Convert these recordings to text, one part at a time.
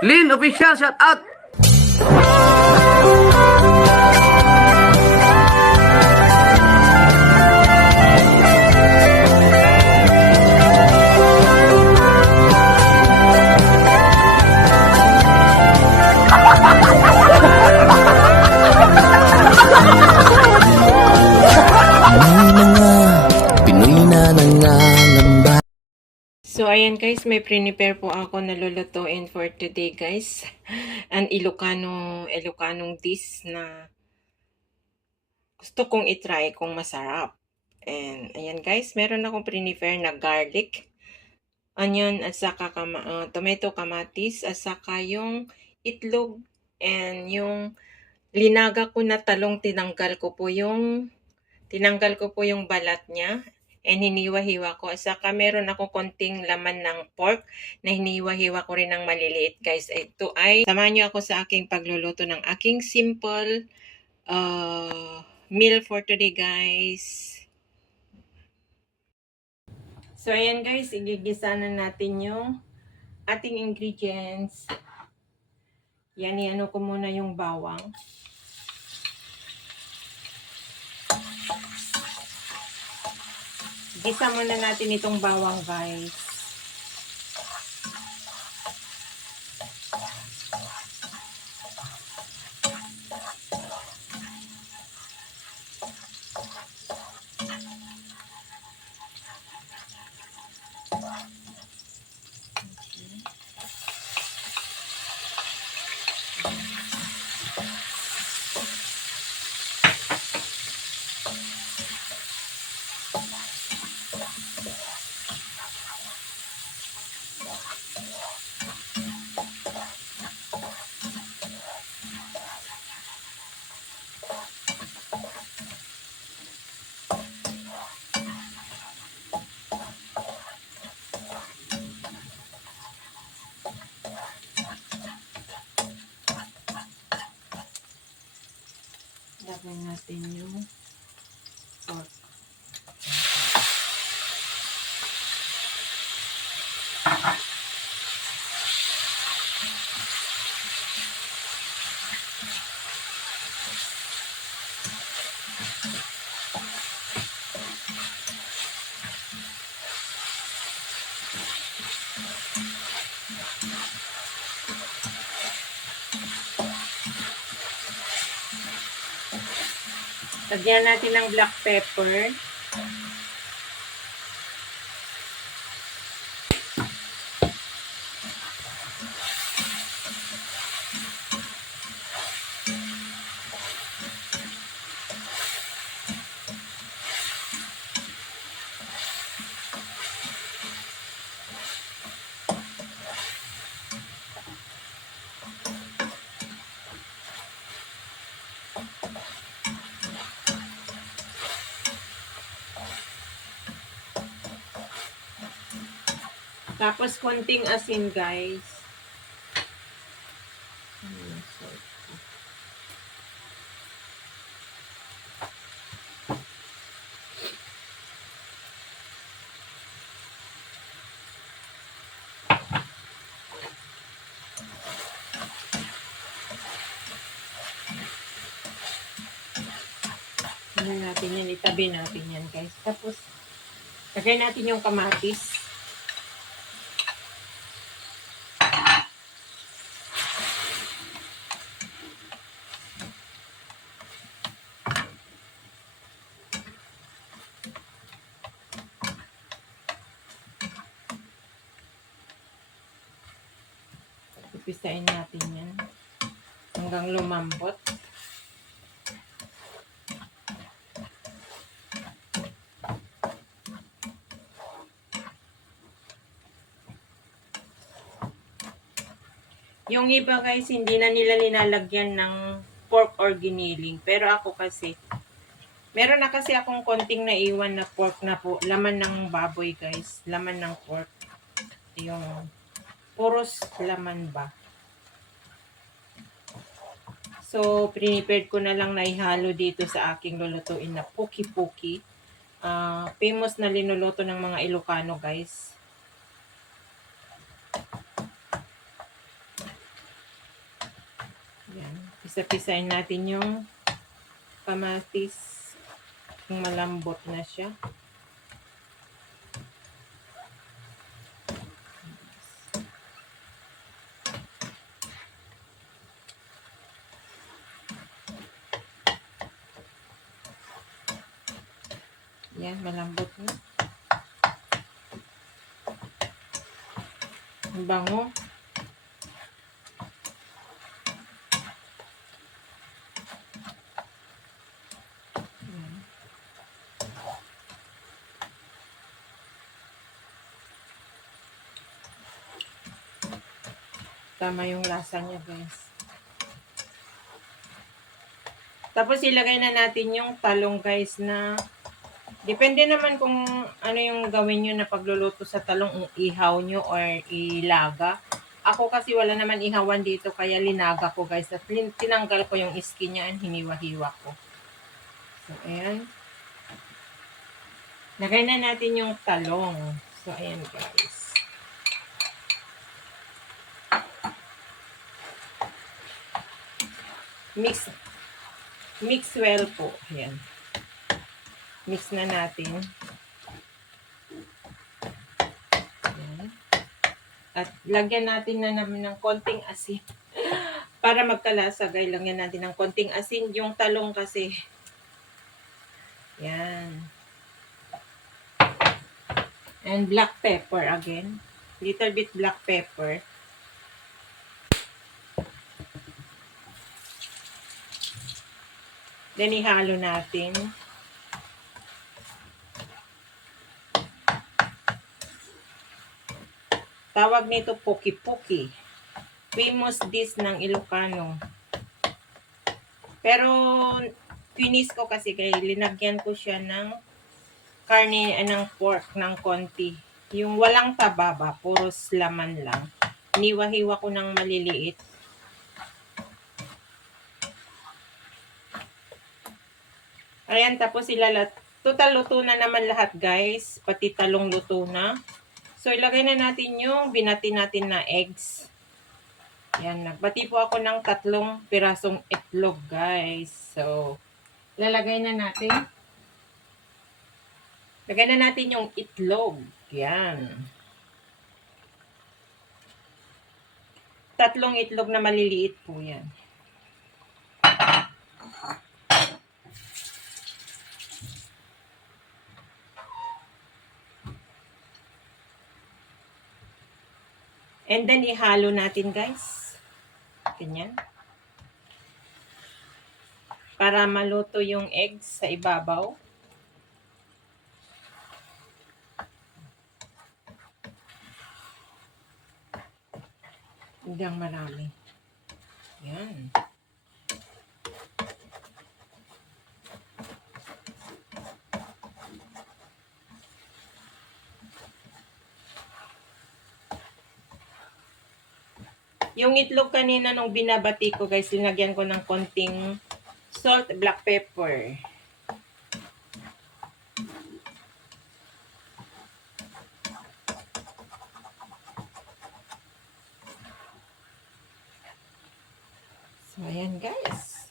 Lin Official, shout out! So, ayan guys, may prepare po ako na lulutuin for today guys. An Ilocanong dish na gusto kong itry kung masarap. And ayan guys, meron akong prepare na garlic, onion, at saka tomato, kamatis, at saka yung itlog, and yung linaga ko na talong, tinanggal ko po yung balat niya. And hiniwa-hiwa ko. At saka meron ako konting laman ng pork na hiniwa-hiwa ko rin ng maliliit guys. Ito ay, samahan niyo ako sa aking pagluluto ng aking simple meal for today guys. So ayan guys, igigisa na natin yung ating ingredients. Yan, iano ko muna yung bawang. Gisa muna natin itong bawang guys. Lagyan natin yung pork. Lagyan natin ng black pepper. Tapos konting asin guys. Ano natin yan, itabi natin yan guys. Tapos lagay natin yung kamatis. Pipisain natin yan hanggang lumambot. Yung iba guys, hindi na nila nilalagyan ng pork or giniling. Pero ako kasi, meron na kasi akong konting naiwan na pork na po. Laman ng baboy guys. Laman ng pork. Yung puros laman ba. So, prepared ko na lang na ihalo dito sa aking lulutuin na puki-puki. Famous na linuluto ng mga Ilocano guys. Pisa-pisain natin yung kamatis. Kung malambot na siya. Yan, malambot na. Ang bango. Yan. Tama yung lasa niya, guys. Tapos ilagay na natin yung talong, guys, na depende naman kung ano yung gawin nyo na pagluluto sa talong, ihaw nyo or ilaga. Ako kasi wala naman ihawan dito, kaya linaga ko, guys. At tinanggal ko yung skin niya and hiniwa-hiwa ko. So, ayan. Lagay na natin yung talong. So, ayan, guys. Mix well po. Ayan. Mix na natin. Ayan. At lagyan natin na naman ng konting asin. Para magkalasa, guys, lagyan natin ng konting asin. Yung talong kasi. Yan. And black pepper again. Little bit black pepper. Then ihalo natin. Tawag nito puki-puki. Famous dish ng Ilocano. Pero finis ko kasi kaya linagyan ko siya ng karne ng pork ng konti. Yung walang tababa, puros laman lang. Niwa-hiwa ko ng maliliit. Ayan, tapos total luto na naman lahat, guys. Pati talong luto na. So, ilagay na natin yung binati natin na eggs. Yan, nagbati po ako ng 3 pirasong itlog, guys. So, lalagay na natin. Lagay na natin yung itlog. Yan. 3 itlog na maliliit po yan. And then, ihalo natin, guys. Ganyan. Para maluto yung eggs sa ibabaw. Hanggang marami. Yan. Yung itlog kanina nung binabati ko, guys, linagyan ko ng konting salt, black pepper. So, ayan, guys.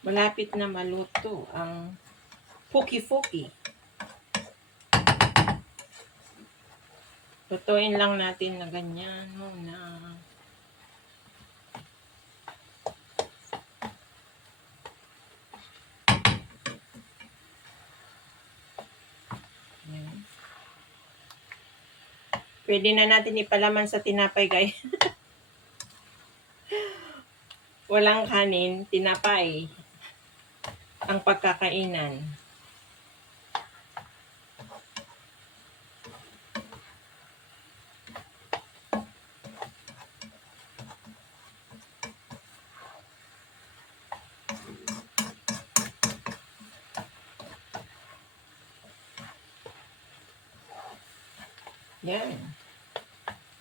Malapit na maluto ang puki-puki. Lutuin lang natin na ganyan muna. Ayan. Pwede na natin ipalaman sa tinapay, guys. Walang kanin, tinapay ang pagkakainan. Yan.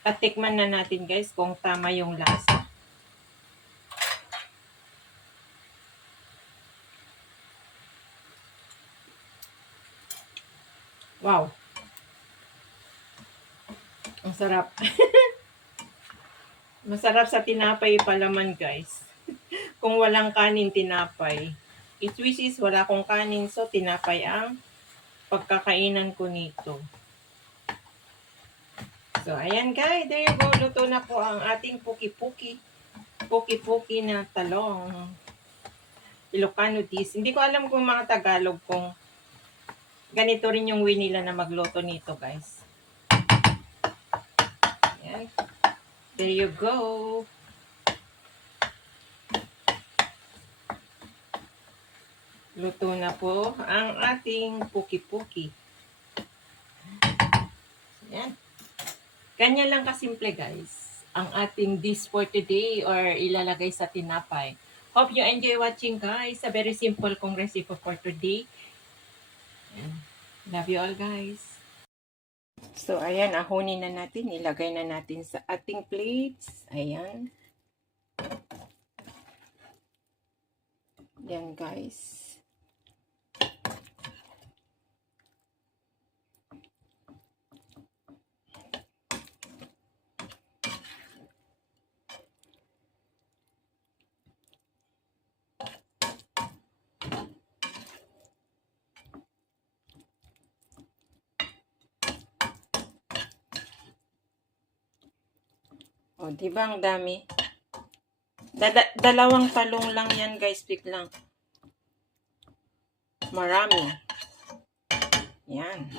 At tikman na natin, guys, kung tama yung lasa. Wow. Ang sarap. Masarap sa tinapay palaman, guys. Kung walang kanin, tinapay. It which is wala akong kanin, so tinapay ang pagkakainan ko nito. So, ayan guys, there you go. Luto na po ang ating puki-puki. Puki-puki na talong. Ilocano dish. Hindi ko alam kung mga Tagalog kung ganito rin yung way nila na magluto nito, guys. Ayan. There you go. Luto na po ang ating puki-puki. Ayan. Ganyan lang kasimple, guys, ang ating dish for today or ilalagay sa tinapay. Hope you enjoy watching, guys. A very simple kong recipe for today. Ayan. Love you all, guys. So, ayan, ahonin na natin. Ilagay na natin sa ating plates. Ayan. Yan, guys. O, diba ang dami? Dalawang talong lang yan, guys. Pick lang. Marami. Yan.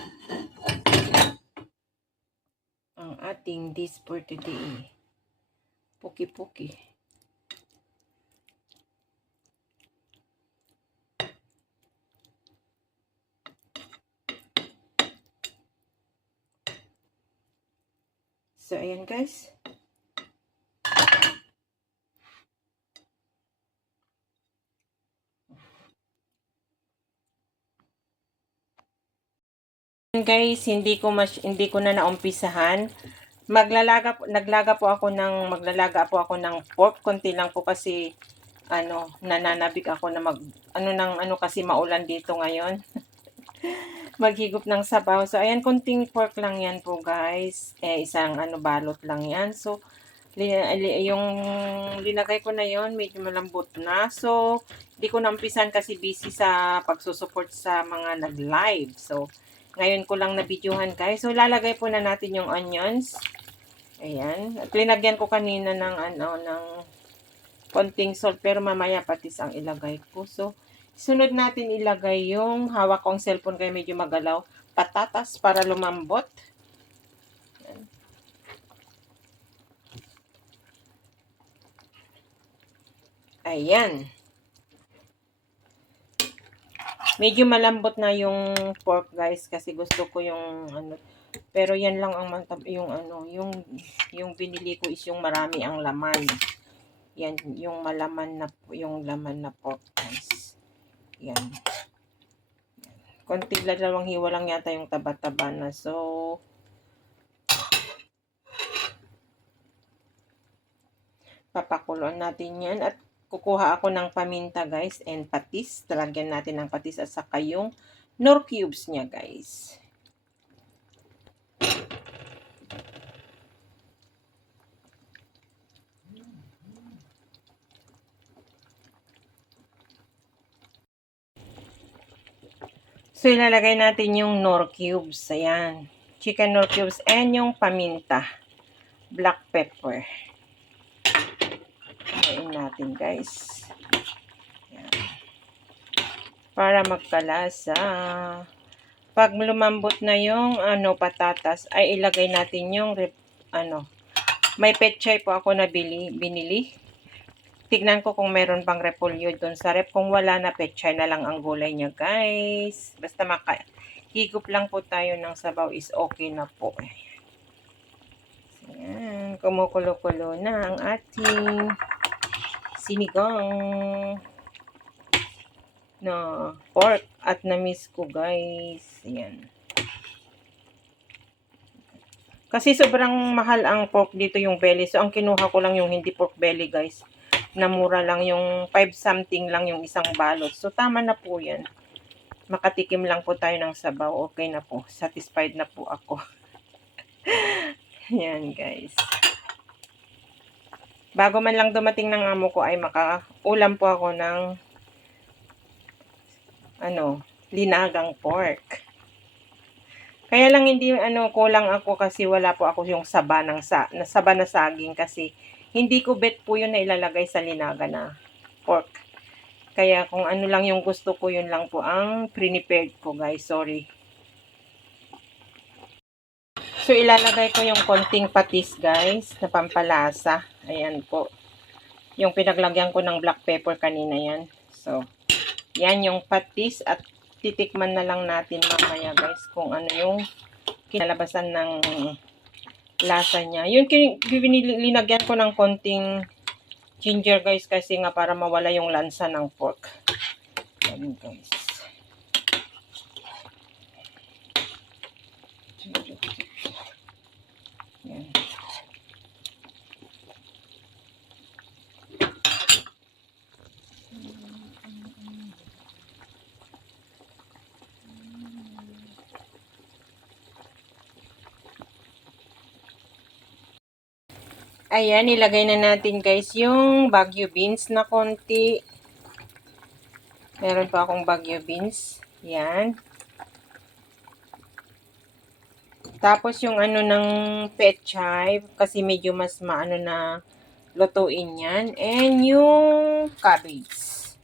Ang ating dish for today. Puki-puki. So, ayan guys. Guys, hindi ko na naumpisahan. Naglaga po ako ng pork. Konti lang po kasi nananabik ako na kasi maulan dito ngayon. Maghigop ng sabaw. So ayan, konting pork lang yan po, guys. Isang balot lang yan. So yung linagay ko na yon medyo malambot na. So hindi ko naumpisan kasi busy sa pagsusupport sa mga nag-live. So ngayon ko lang na-videohan, guys. So, lalagay po na natin yung onions. Ayan. At linagyan ko kanina ng konting salt. Pero mamaya patis ang ilagay ko. So, sunod natin ilagay yung hawak kong cellphone kaya medyo magalaw. Patatas para lumambot. Ayan. Medyo malambot na yung pork, guys, kasi gusto ko yung pero yan lang ang yung binili ko is yung marami ang laman. Yan yung laman na pork, guys. Yan. Konti dalawang hiwa lang yata yung taba-taba na. So papakuloan natin yan at kukuha ako ng paminta, guys, and patis. Talagyan natin ng patis at saka yung nor cubes niya, guys. So, ilalagay natin yung nor cubes. Ayan. Chicken nor cubes and yung paminta. Black pepper. Ayan natin, guys. Ayan. Para magkalasa. Pag lumambot na yung patatas, ay ilagay natin yung may petchay po ako na binili. Tignan ko kung meron pang repolyo doon sa rep. Kung wala na, petchay na lang ang gulay niya, guys. Basta higop lang po tayo ng sabaw is okay na po. Ayan, kumukulo-kulo na ang ating sinigang na pork at na-miss ko, guys. Ayan. Kasi sobrang mahal ang pork dito, yung belly. So, ang kinuha ko lang yung hindi pork belly, guys. Na mura lang yung 5 something lang yung isang balot. So, tama na po yan. Makatikim lang po tayo ng sabaw. Okay na po. Satisfied na po ako. Yan, guys. Bago man lang dumating ng amo ko ay makaulam po ako ng linagang pork. Kaya lang hindi kulang ako kasi wala po ako yung saba na saging kasi hindi ko bet po yun na ilalagay sa linaga na pork. Kaya kung ano lang yung gusto ko, yun lang po ang pre-prepared ko, guys. Sorry. So, ilalagay ko yung konting patis, guys, na pampalasa. Ayan po. Yung pinaglagyan ko ng black pepper kanina yan. So, yan yung patis at titikman na lang natin mamaya, guys, kung ano yung kinalabasan ng lasa niya. Yun, linagyan ko ng konting ginger, guys, kasi nga para mawala yung lansa ng pork. Yan, guys. Yan. Ayan, ilagay na natin, guys, yung Baguio beans na konti. Meron pa akong Baguio beans. Yan. Tapos yung ng pechay, kasi medyo mas maano na lutuin yan. And yung cabbage.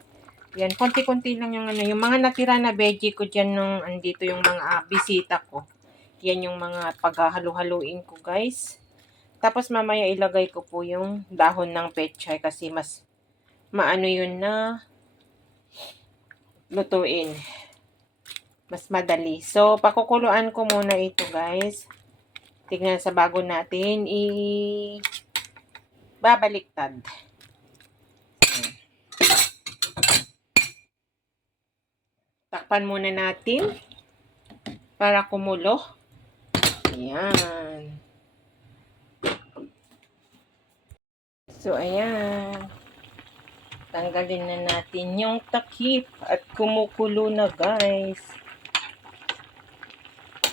Yan, konti-konti lang yung yung mga natira na veggie ko dyan nung andito yung mga bisita ko. Yan yung mga paghahalo-haluin ko, guys. Tapos mamaya ilagay ko po yung dahon ng pechay kasi mas maano yun na lutuin. Mas madali. So, pakukuluan ko muna ito, guys. Tignan sa bago natin babaliktad. Takpan muna natin para kumulo. Ayan. So, ayan. Tanggalin na natin yung takip at kumukulo na, guys.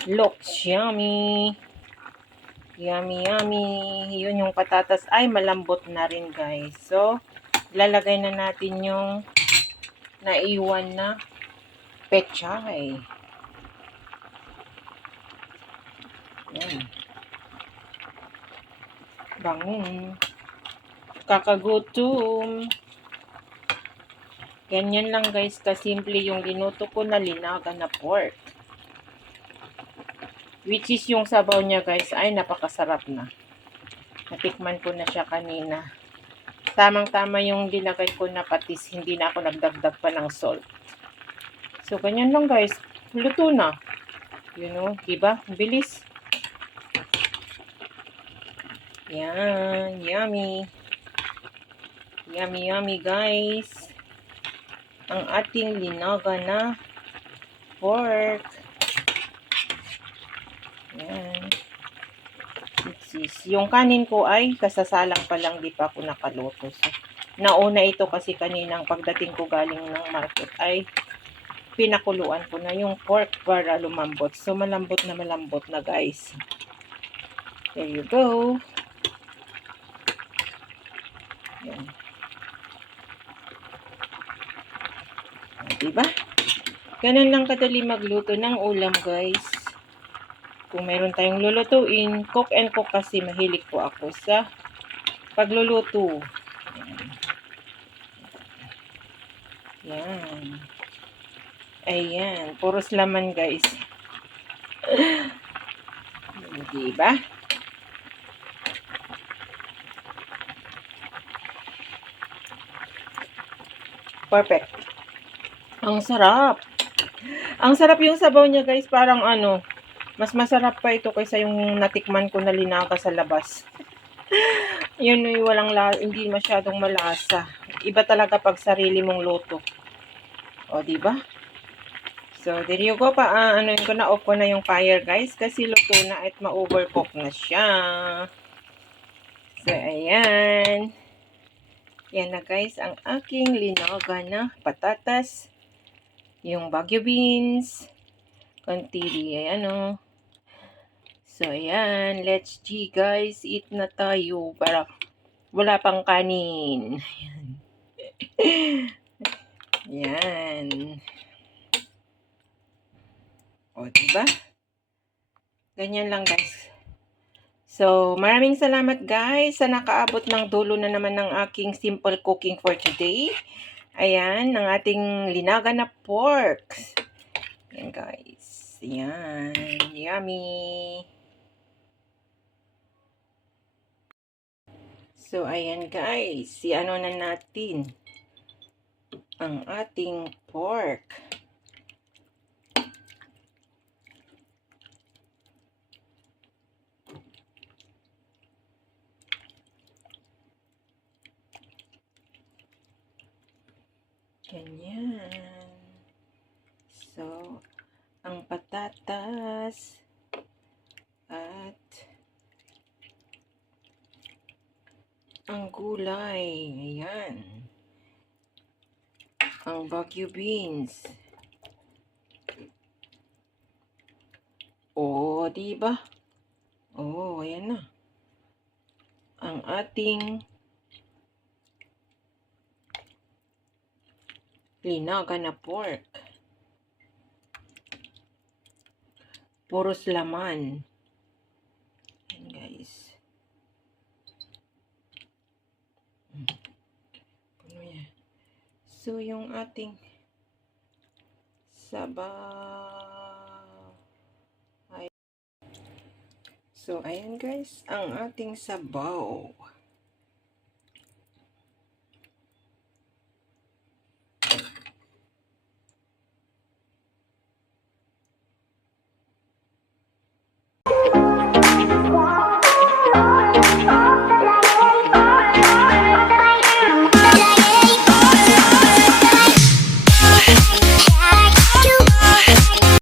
Looks yummy. Yummy, yummy. Yun yung patatas ay malambot na rin, guys. So, lalagay na natin yung naiwan na pechay. Yan. Bangon. Kakagutom. Ganyan lang, guys, kasimple yung linuto ko na linaga na pork. Which is yung sabaw niya, guys, ay napakasarap na. Natikman ko na siya kanina. Tamang-tama yung dinagay ko na patis. Hindi na ako nagdagdag pa ng salt. So, ganyan lang, guys. Luto na. You know, diba? Bilis. Yan. Yummy. Yummy, yummy, guys. Ang ating linaga na pork. Yan. Yung kanin ko ay kasasalang pa lang, di pa ako nakaluto. So, nauna ito kasi kaninang pagdating ko galing ng market ay pinakuluan ko na yung pork para lumambot. So, malambot na, guys. There you go. Yan. Diba? Ganun lang kadali magluto ng ulam, guys. Kung meron tayong lulutuin, cook and cook kasi mahilig po ako sa pagluluto. Yan. Ayan. Puros laman, guys. Diba? Perfect. Ang sarap. Ang sarap yung sabaw niya, guys. Parang mas masarap pa ito kaysa yung natikman ko na linaga sa labas. Yun yung hindi masyadong malasa. Iba talaga pag sarili mong luto. O, diba? So, there you go pa. Off ko na yung fire, guys. Kasi luto na at ma-overcook na siya. So, ayan. Yan na, guys, ang aking linaga na patatas. Yung Baguio beans. Konti ayan. So, ayan. Let's guys. Eat na tayo para Wala pang kanin. Yan. O, diba? Ganyan lang, guys. So, maraming salamat, guys, sa nakaabot ng dulo na naman ng aking simple cooking for today. Ayan, ang ating linaga na pork. Ayan, guys. Ayan. Yummy. So, ayan, guys. Si-ano na natin ang ating pork. Ganyan. So, ang patatas at ang gulay. Ayan. Ang Baguio beans. Oh, di ba? Oh, ayan na. Ang ating linaga na pork. Puros laman. Ayan, guys. Puno yan. So, yung ating sabaw. So, ayan, guys. Ang ating sabaw.